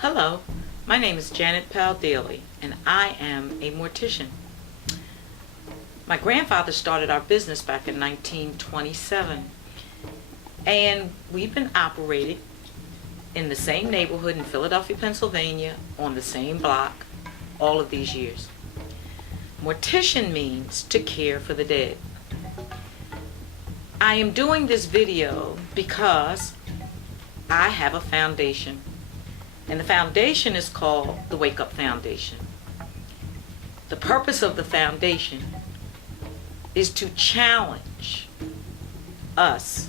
Hello, my name is Janet Powell, and I am a mortician. My grandfather started our business back in 1927, and we've been operating in the same neighborhood in Philadelphia, Pennsylvania, on the same block, all of these years. Mortician means to care for the dead. I am doing this video because I have a foundation, and the foundation is called the Wake Up Foundation. The purpose of the foundation is to challenge us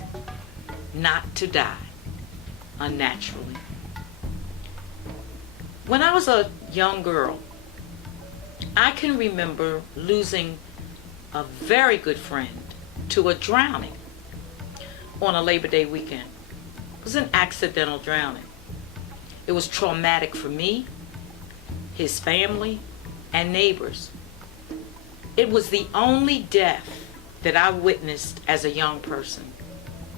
not to die unnaturally. When I was a young girl, I can remember losing a very good friend to a drowning on a Labor Day weekend. It was an accidental drowning. It was traumatic for me, his family, and neighbors. It was the only death that I witnessed as a young person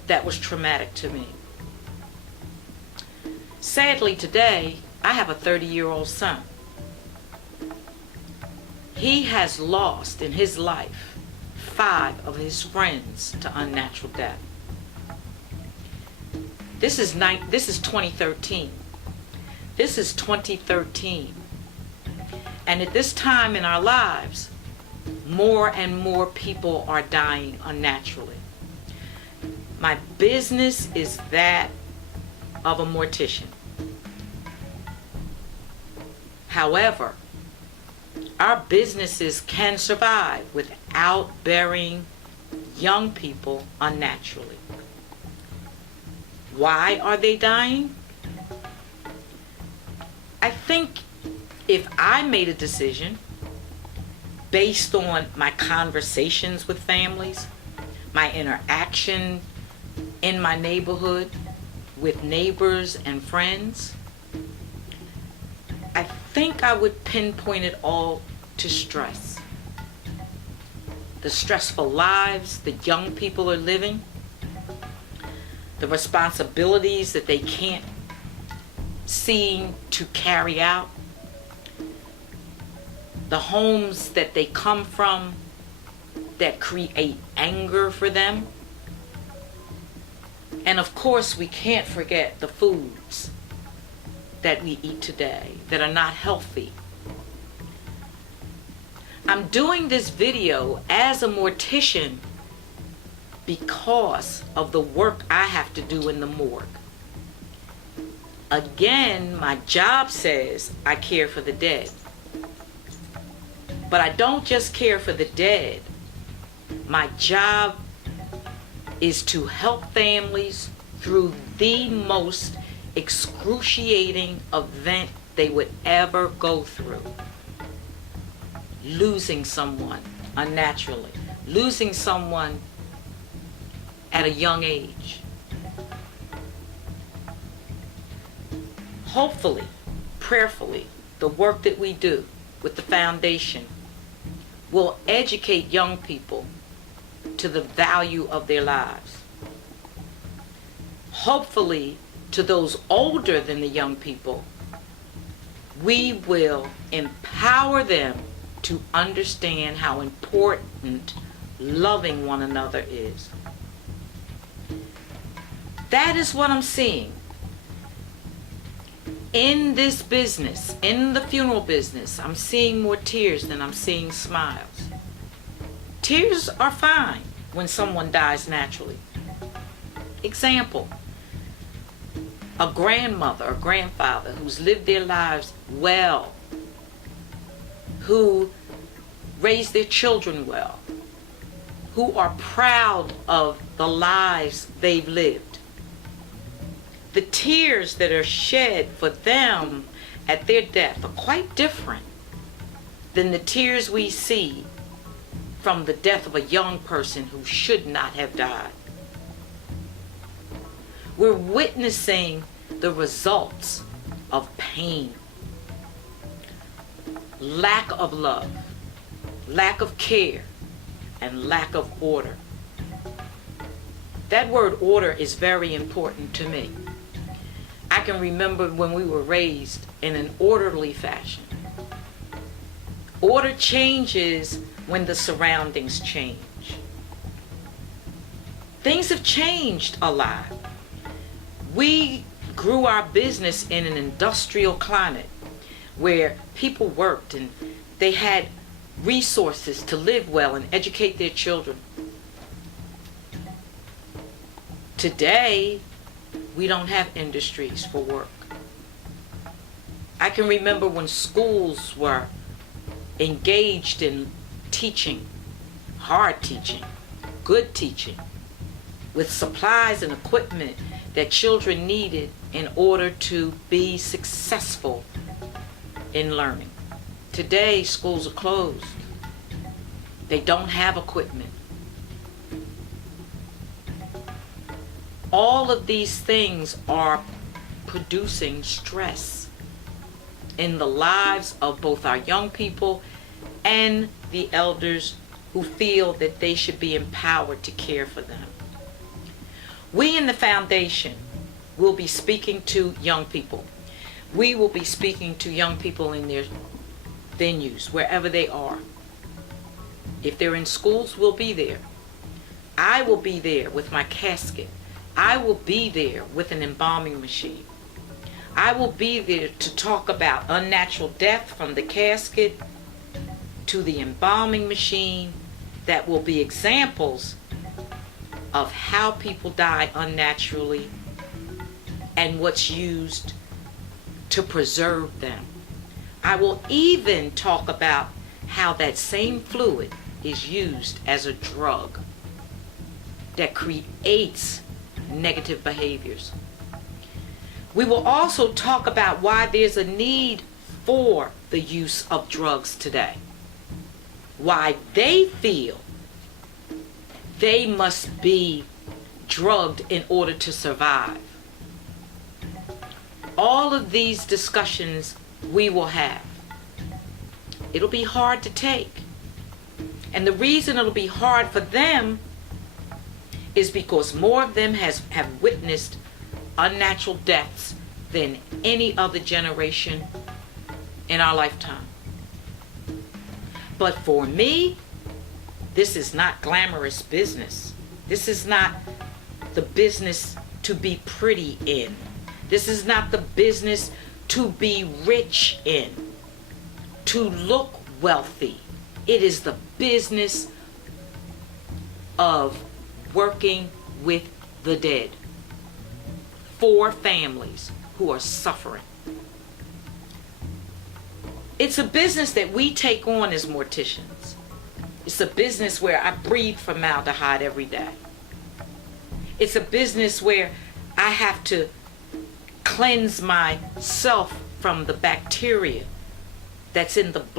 that was traumatic to me. Sadly, today, I have a 30-year-old son. He has lost in his life 5 of his friends to unnatural death. This is 2013. This is 2013. And at this time in our lives, more and more people are dying unnaturally. My business is that of a mortician. However, our businesses can survive without burying young people unnaturally. Why are they dying? I think if I made a decision based on my conversations with families, my interaction in my neighborhood with neighbors and friends, I think I would pinpoint it all to stress. The stressful lives that young people are living, the responsibilities that they can't seem to carry out, the homes that they come from that create anger for them. And of course, we can't forget the foods that we eat today that are not healthy. I'm doing this video as a mortician because of the work I have to do in the morgue. Again, my job says I care for the dead. But I don't just care for the dead. My job is to help families through the most excruciating event they would ever go through. Losing someone unnaturally. Losing someone at a young age. Hopefully, prayerfully, the work that we do with the foundation will educate young people to the value of their lives. Hopefully, to those older than the young people, we will empower them to understand how important loving one another is. That is what I'm seeing. In this business, in the funeral business, I'm seeing more tears than I'm seeing smiles. Tears are fine when someone dies naturally. Example, a grandmother or grandfather who's lived their lives well, who raised their children well, who are proud of the lives they've lived. The tears that are shed for them at their death are quite different than the tears we see from the death of a young person who should not have died. We're witnessing the results of pain, lack of love, lack of care, and lack of order. That word order is very important to me. I can remember when we were raised in an orderly fashion. Order changes when the surroundings change. Things have changed a lot. We grew our business in an industrial climate where people worked and they had resources to live well and educate their children. Today, we don't have industries for work. I can remember when schools were engaged in teaching, hard teaching, good teaching, with supplies and equipment that children needed in order to be successful in learning. Today, schools are closed. They don't have equipment. All of these things are producing stress in the lives of both our young people and the elders who feel that they should be empowered to care for them. We in the foundation will be speaking to young people. We will be speaking to young people in their venues, wherever they are. If they're in schools, we'll be there. I will be there with my casket. I will be there with an embalming machine. I will be there to talk about unnatural death from the casket to the embalming machine that will be examples of how people die unnaturally and what's used to preserve them. I will even talk about how that same fluid is used as a drug that creates negative behaviors. We will also talk about why there's a need for the use of drugs today. Why they feel they must be drugged in order to survive. All of these discussions we will have. It'll be hard to take. And the reason it'll be hard for them is because more of them have witnessed unnatural deaths than any other generation in our lifetime. But for me, this is not glamorous business. This is not the business to be pretty in. This is not the business to be rich in, to look wealthy. It is the business of working with the dead for families who are suffering. It's a business that we take on as morticians. It's a business where I breathe formaldehyde every day. It's a business where I have to cleanse myself from the bacteria that's in the blood